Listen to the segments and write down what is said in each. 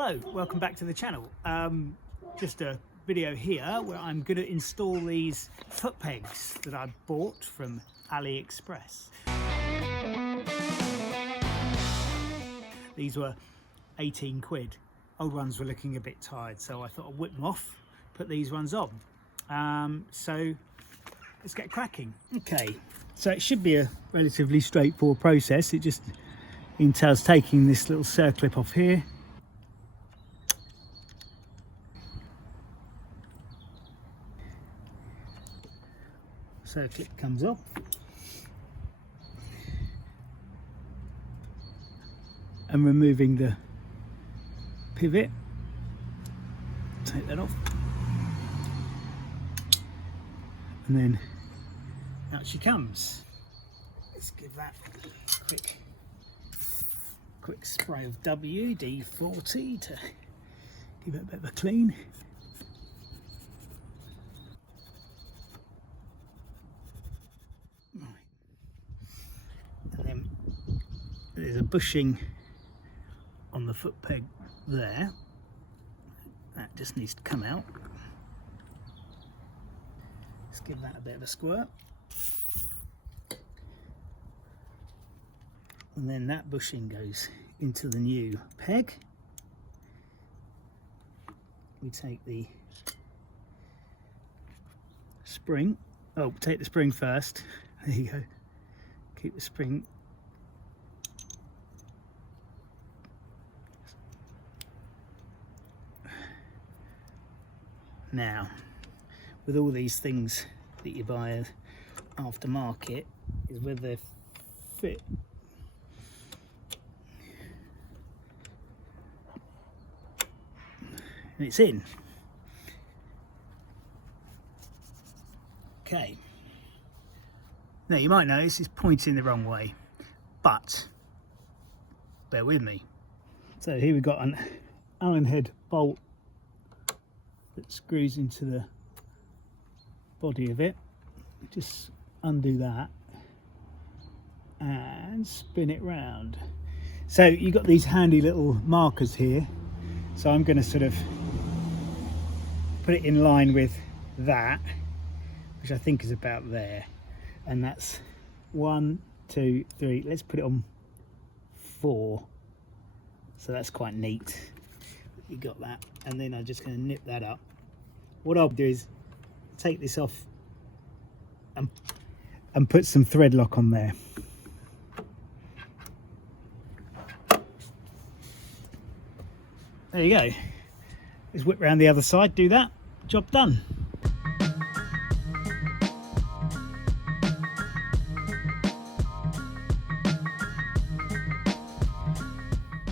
Hello, welcome back to the channel. Just a video here where I'm going to install these foot pegs that I bought from AliExpress. These were 18 quid. Old ones were looking a bit tired, so I thought I'd whip them off, put these ones on. So let's get cracking. Okay, so it should be a relatively straightforward process. It just entails taking this little circlip off here, circlip comes off, and removing the pivot, take that off, and then out she comes. Let's give that a quick spray of WD-40 to give it a bit of a clean. Right. And then there's a bushing on the foot peg there. That just needs to come out. Let's give that a bit of a squirt. And then that bushing goes into the new peg. We take the spring. Oh, take the spring first. There you go. Keep the spring. Now, with all these things that you buy aftermarket, is whether they fit. And it's in. Okay. Now you might notice it's pointing the wrong way, but bear with me. So here we've got an Allen head bolt that screws into the body of it. Just undo that and spin it round. So you've got these handy little markers here. So I'm going to sort of put it in line with that, which I think is about there. And that's 1, 2, 3. Let's put it on 4. So that's quite neat. You got that. And then I'm just going to nip that up. What I'll do is take this off and put some thread lock on there. There you go. Let's whip round the other side, do that, job done.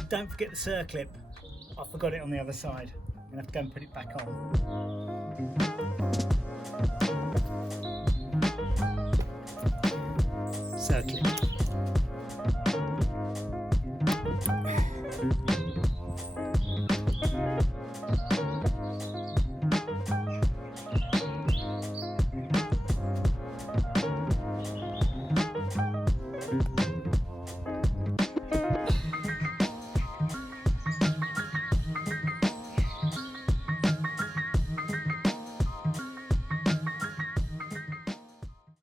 Don't forget the circlip. I forgot it on the other side. I'm gonna have to go and put it back on.